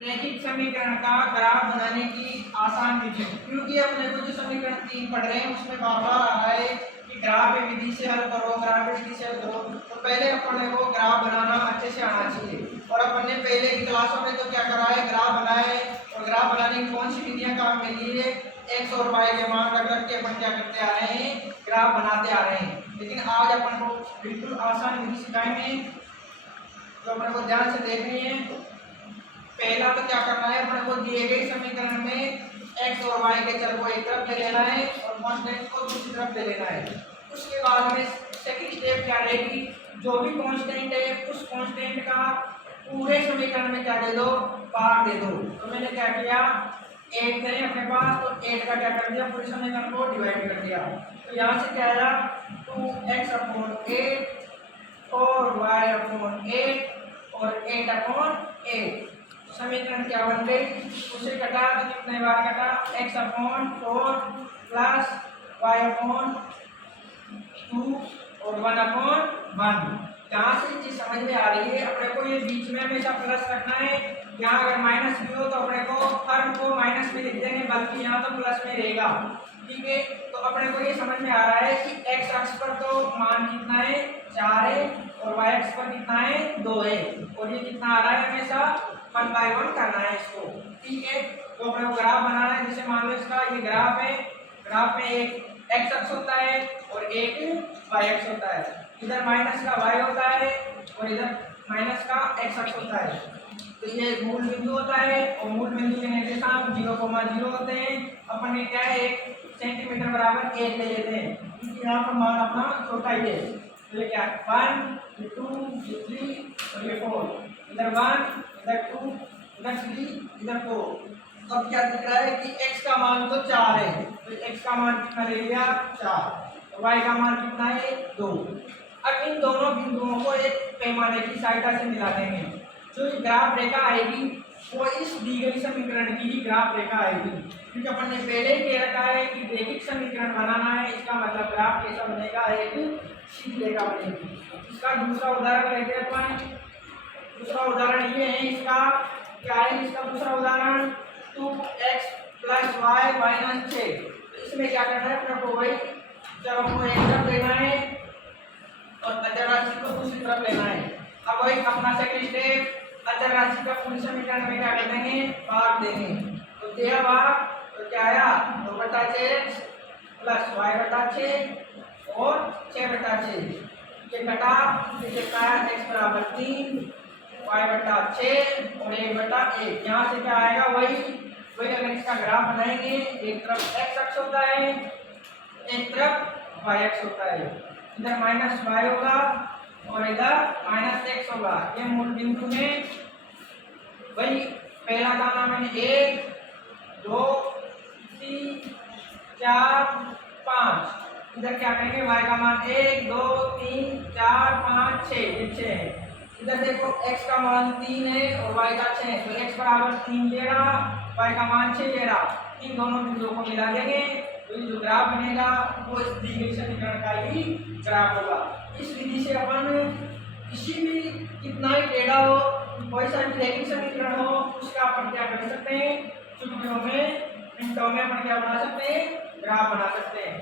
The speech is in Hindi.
रैखिक समीकरण का ग्राफ बनाने की आसान विधि, क्योंकि अपने को जो समीकरण 3 पढ़ रहे हैं उसमें बार बार आ रहा है कि ग्राफ विधि से हल करो, ग्राफ विधि से हल करो। तो पहले अपने को ग्राफ बनाना अच्छे से आना चाहिए। और अपन ने पहले की क्लासों में तो क्या करा है, ग्राफ बनाए। और ग्राफ बनाने की कौन सी विधियां काम में लिए, एक्स और वाई के मान रख रख के अपन क्या करते आ रहे हैं, ग्राफ बनाते आ रहे हैं। लेकिन आज अपन को बिल्कुल आसान विधि सिखाएंगे, तो अपने को ध्यान से देखनी है। पहला तो क्या करना है, अपने को दिए गए समीकरण में x और y के चर को एक तरफ ले लेना है और कांस्टेंट को दूसरी तरफ ले लेना है। उसके बाद में सेकंड स्टेप क्या रहेगी, जो भी कांस्टेंट है उस कांस्टेंट का पूरे समीकरण में क्या दे दो, पार्ट दे दो। तो मैंने क्या किया, 8 थे अपने पास, तो 8 का क्या कर दिया, पूरे समीकरण को डिवाइड कर दिया। तो यहाँ से क्या आया, 2x/8 और y/8 और 8/8। समीकरण क्या बन गई, उसे कटा तो कितने बार कटा, x/4 प्लस y/2 और 1/1। यहाँ से चीज समझ में आ रही है, अपने को ये बीच में हमेशा प्लस रखना है। यहाँ अगर माइनस भी हो तो अपने को हर को माइनस में लिख देंगे, बल्कि यहाँ तो प्लस में रहेगा। ठीक है, तो अपने को ये समझ में आ रहा है कि x अक्ष पर तो मान कितना है, 4 है, और y अक्ष पर कितना है, 2 है। और ये कितना आ रहा है, हमेशा 1/1 करना है इसको। ठीक है, तो अपने को ग्राफ बनाना है। जैसे मान लो इसका ये ग्राफ है, ग्राफ में एक x अक्ष होता है और एक y अक्ष होता है। इधर माइनस का y होता है और इधर माइनस का x अक्ष होता है। तो ये मूल बिंदु होता है और मूल बिंदु के निर्देशांक 0,0 होते हैं। अपन ने क्या है, 1 सेंटीमीटर बराबर 1 ले लेते हैं, क्योंकि यहाँ पर मान अपना छोटा ही है। तो ये क्या, 1, 2, 3 और ये 4। इधर 1, इधर 2, इधर 3, इधर 4। अब क्या दिख रहा है कि x का मान तो 4 है, तो x का मान कितना ले लिया, 4, और y का मान कितना है, 2। अब इन दोनों बिंदुओं को एक पैमाने की सहायता से मिला देंगे। जो ग्राफ रेखा आएगी वो इस दी गई समीकरण की ही ग्राफ रेखा आएगी, क्योंकि अपन ने पहले ही कह रखा है कि रैखिक समीकरण बनाना है। इसका मतलब ग्राफ कैसा बनेगा, एक सीधी रेखा बनेगी। इसका दूसरा उदाहरण लेते हैं अपन। दूसरा उदाहरण ये है, इसका क्या है, इसका दूसरा उदाहरण 2x + y - 6। तो इसमें क्या करना है, अपने को वही चरों को एक तरफ लेना है और अचर राशि को दूसरी तरफ लेना है। अब वही अपना सेकंड स्टेप, अचर राशि का पूर्ण समीकरण में क्या कर देंगे, भाग देंगे। तो दिया भाग, तो क्या आया, 2/6 + y/6 और 6/6। ये कटा, इसे पाया x = 3, y/6 और 1/1। यहाँ से क्या आएगा, वही अगर इसका ग्राफ बनाएंगे, एक तरफ x अक्ष होता है, एक तरफ y अक्ष होता है। इधर -y होगा और इधर -x होगा। ये मूल बिंदु में वही पहला दाना मैंने 1, 2, 3, 4, 5। इधर क्या करेंगे, y का मान 1, 2, 3, 4, 5, 6, 6 है। इधर देखो x का मान 3 है और y का 6 है, तो x = 3 ले रहा, y का मान 6 ले रहा। इन दोनों बिंदुओं को मिला देंगे तो ये जो ग्राफ बनेगा वो इस दी गई समीकरण का ही ग्राफ होगा। इस विधि से अपन किसी भी कितना ही टेढ़ा हो, कोई सा भी रैखिक समीकरण हो, उसका अपन क्या कर सकते हैं, चुटकियों में, मिनटों में अपन क्या बना सकते हैं, ग्राफ बना सकते हैं।